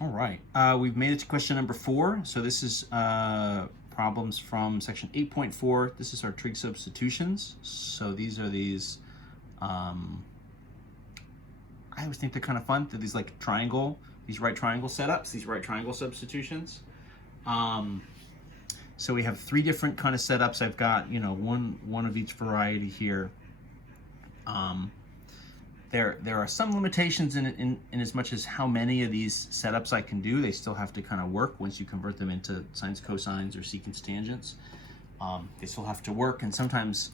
All right, we've made it to question number 4. So this is problems from section 8.4. This is our trig substitutions. So these are these, I always think they're kind of fun. They're these like these right triangle setups, these right triangle substitutions. So we have 3 different kind of setups. I've got, one of each variety here. There are some limitations in as much as how many of these setups I can do. They still have to kind of work once you convert them into sines, cosines, or secants, tangents. They still have to work, and sometimes,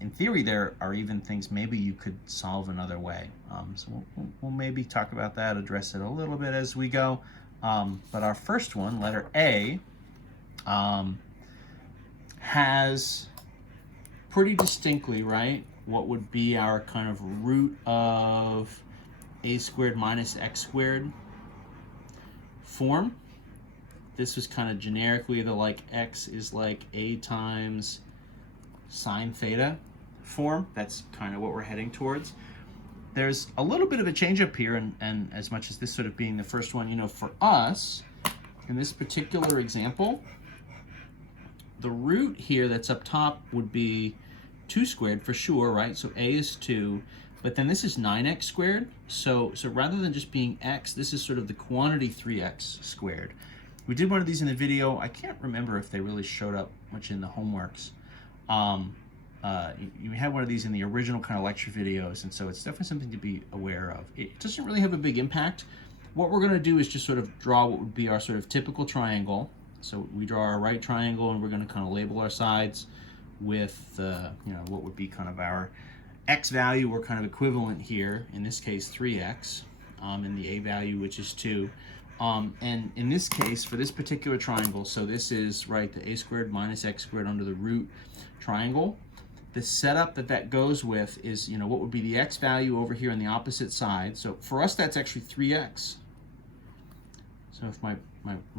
in theory, there are even things maybe you could solve another way. So we'll maybe talk about that, address it a little bit as we go. But our first one, letter A, has pretty distinctly, right, what would be our kind of root of a squared minus x squared form. This was kind of generically the like x is like a times sine theta form. That's kind of what we're heading towards. There's a little bit of a change up here, and as much as this sort of being the first one, for us, in this particular example, the root here that's up top would be 2 squared for sure, right? So a is 2, but then this is 9x squared. So rather than just being x, this is sort of the quantity 3x squared. We did one of these in the video. I can't remember if they really showed up much in the homeworks. You had one of these in the original kind of lecture videos, and so it's definitely something to be aware of. It doesn't really have a big impact. What we're going to do is just sort of draw what would be our sort of typical triangle. So we draw our right triangle, and we're going to kind of label our sides with what would be kind of our x value, or kind of equivalent here, in this case 3x, and the a value, which is 2. And in this case, for this particular triangle, so this is, right, the a squared minus x squared under the root triangle. The setup that goes with is, what would be the x value over here on the opposite side. So for us, that's actually 3x. So if my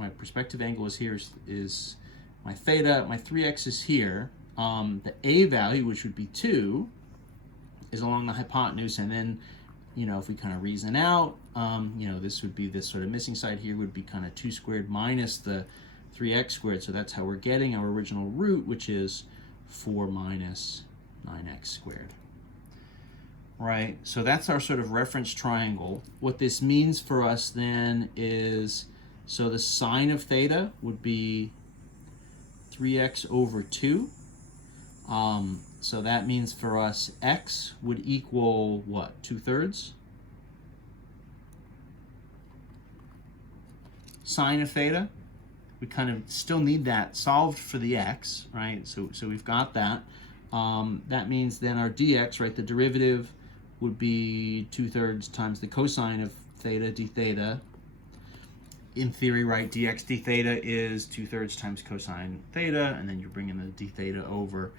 perspective angle is here, is my theta, my 3x is here. The a value, which would be 2, is along the hypotenuse, and then, if we kind of reason out, this would be this sort of missing side here would be kind of 2 squared minus the 3x squared. So that's how we're getting our original root, which is 4 minus 9x squared. Right, so that's our sort of reference triangle. What this means for us then is, so the sine of theta would be 3x over 2. So that means for us, x would equal what? 2/3? Sine of theta, we kind of still need that solved for the x, right? So we've got that. That means then our dx, right, the derivative would be 2/3 times the cosine of theta d theta. In theory, right, dx d theta is 2/3 times cosine theta, and then you're bringing the d theta over.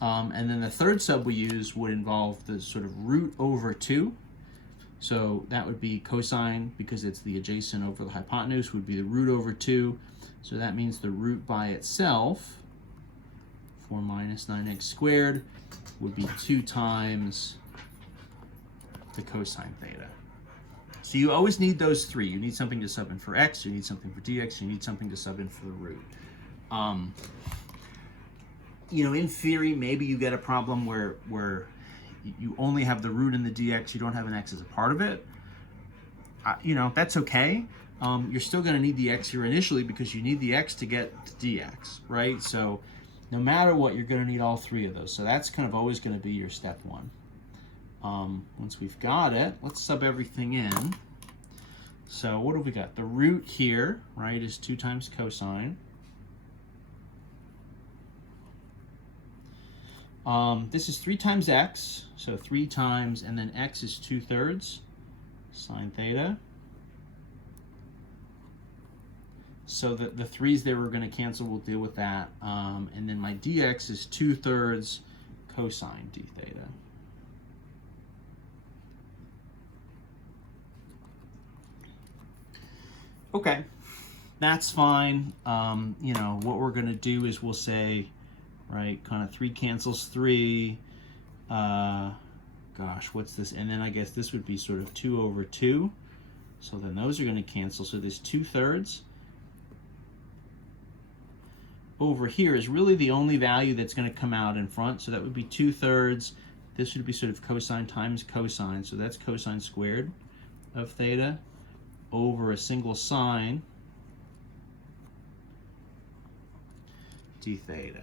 And then the third sub we use would involve the sort of root over 2. So that would be cosine, because it's the adjacent over the hypotenuse, would be the root over 2. So that means the root by itself, 4 minus 9x squared, would be 2 times the cosine theta. So you always need those 3. You need something to sub in for x, you need something for dx, you need something to sub in for the root. In theory, maybe you get a problem where you only have the root in the dx, you don't have an x as a part of it. That's okay. You're still going to need the x here initially, because you need the x to get the dx, right? So no matter what, you're going to need all 3 of those. So that's kind of always going to be your step 1. Once we've got it, let's sub everything in. So what have we got? The root here, right, is 2 times cosine. This is 3 times x, so 3 times, and then x is 2/3 sine theta. So the 3's there we're going to cancel, we'll deal with that. And then my dx is 2/3 cosine d theta. Okay, that's fine. What we're going to do is we'll say, right, kind of 3 cancels 3. Gosh, what's this? And then I guess this would be sort of 2 over 2. So then those are going to cancel. So this 2/3 over here is really the only value that's going to come out in front. So that would be 2/3. This would be sort of cosine times cosine. So that's cosine squared of theta over a single sine d theta.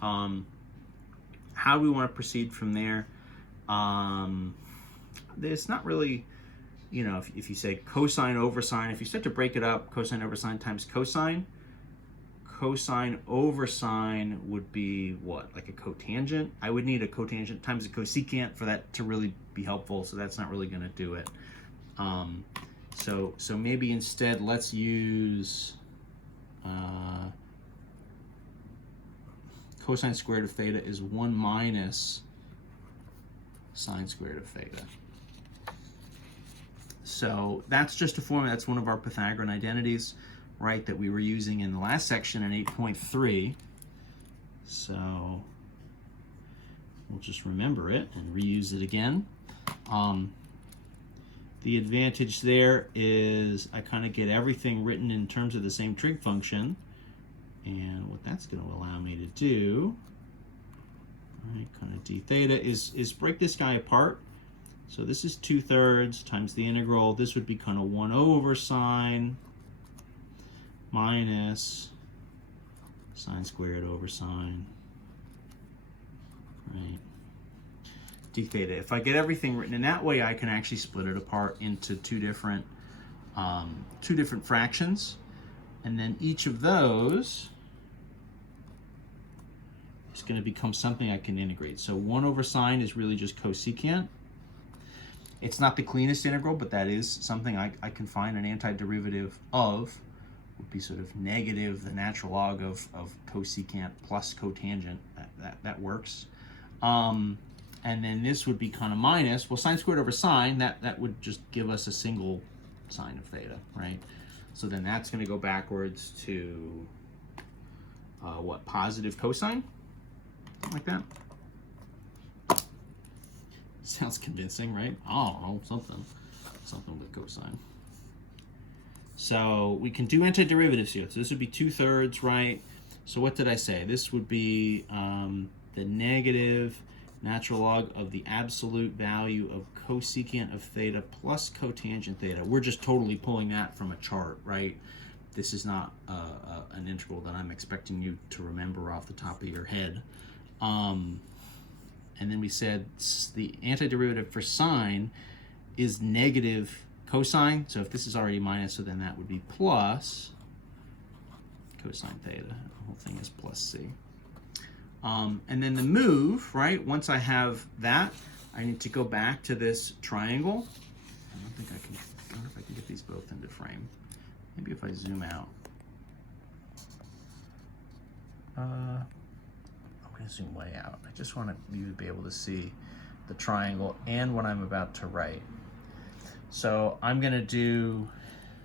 How do we want to proceed from there? There's not really, you know, if you say cosine over sine, if you start to break it up, cosine over sine times cosine, cosine over sine would be what, like a cotangent? I would need a cotangent times a cosecant for that to really be helpful, so that's not really going to do it. So maybe instead let's use cosine squared of theta is 1 minus sine squared of theta. So that's just a formula. That's one of our Pythagorean identities, right, that we were using in the last section in 8.3. So we'll just remember it and reuse it again. The advantage there is I kind of get everything written in terms of the same trig function. And what that's going to allow me to do, right, kind of d theta, is break this guy apart. So this is 2/3 times the integral. This would be kind of 1 over sine minus sine squared over sine, right, d theta. If I get everything written in that way, I can actually split it apart into two different fractions, and then each of those is going to become something I can integrate. So 1 over sine is really just cosecant. It's not the cleanest integral, but that is something I can find. An antiderivative of would be sort of negative the natural log of cosecant plus cotangent. That works. And then this would be kind of minus, well, sine squared over sine, that would just give us a single sine of theta, right? So then that's going to go backwards to, what, positive cosine? Something like that. Sounds convincing, right? I don't know, something with cosine. So we can do antiderivatives here. So this would be 2/3, right? So what did I say? This would be the negative natural log of the absolute value of cosecant of theta plus cotangent theta. We're just totally pulling that from a chart, right? This is not an integral that I'm expecting you to remember off the top of your head. And then we said the antiderivative for sine is negative cosine. So if this is already minus, so then that would be plus cosine theta. The whole thing is plus c. And then the move, right? Once I have that, I need to go back to this triangle. I don't think I can. I don't know if I can get these both into frame. Maybe if I zoom out. I'm going to zoom way out. I just want you to be able to see the triangle and what I'm about to write. So I'm going to do,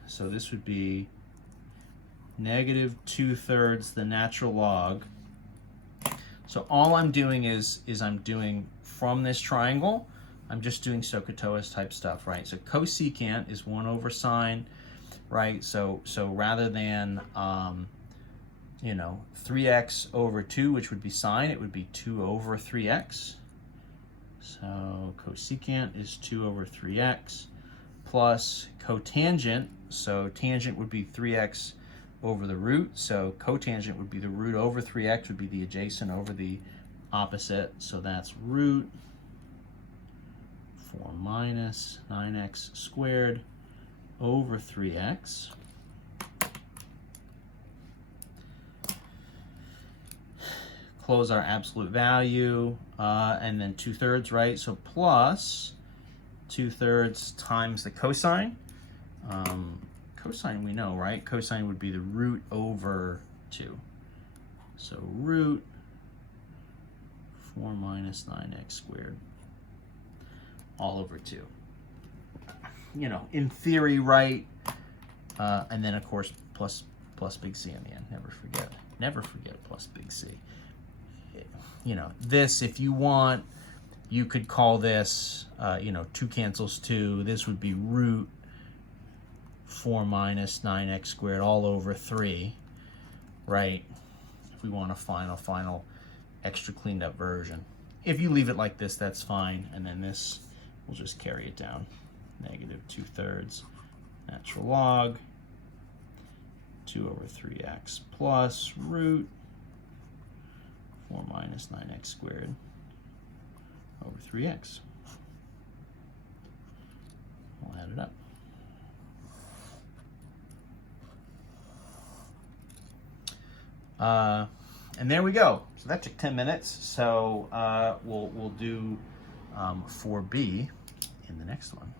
so this would be negative 2/3 the natural log. So all I'm doing is I'm doing from this triangle, I'm just doing SOHCAHTOA type stuff, right? So cosecant is 1 over sine, right? So rather than, 3x over 2, which would be sine, it would be 2 over 3x. So cosecant is 2 over 3x plus cotangent. So tangent would be 3x over the root. So cotangent would be the root over 3x, would be the adjacent over the opposite. So that's root 4 minus 9x squared over 3x. Close our absolute value, and then 2/3, right? So plus 2/3 times the cosine. Cosine we know, right? Cosine would be the root over 2. So root 4 minus 9x squared all over 2. In theory, right? And then, of course, plus big C in the end. Never forget plus big C. This, if you want You could call this, 2 cancels 2. This would be root 4 minus 9x squared all over 3, right? If we want a final extra cleaned up version. If you leave it like this, that's fine. And then this, we'll just carry it down. Negative 2/3 natural log 2 over 3x plus root 4 minus 9x squared over 3x. We'll add it up. And there we go. So that took 10 minutes. So we'll do 4B in the next one.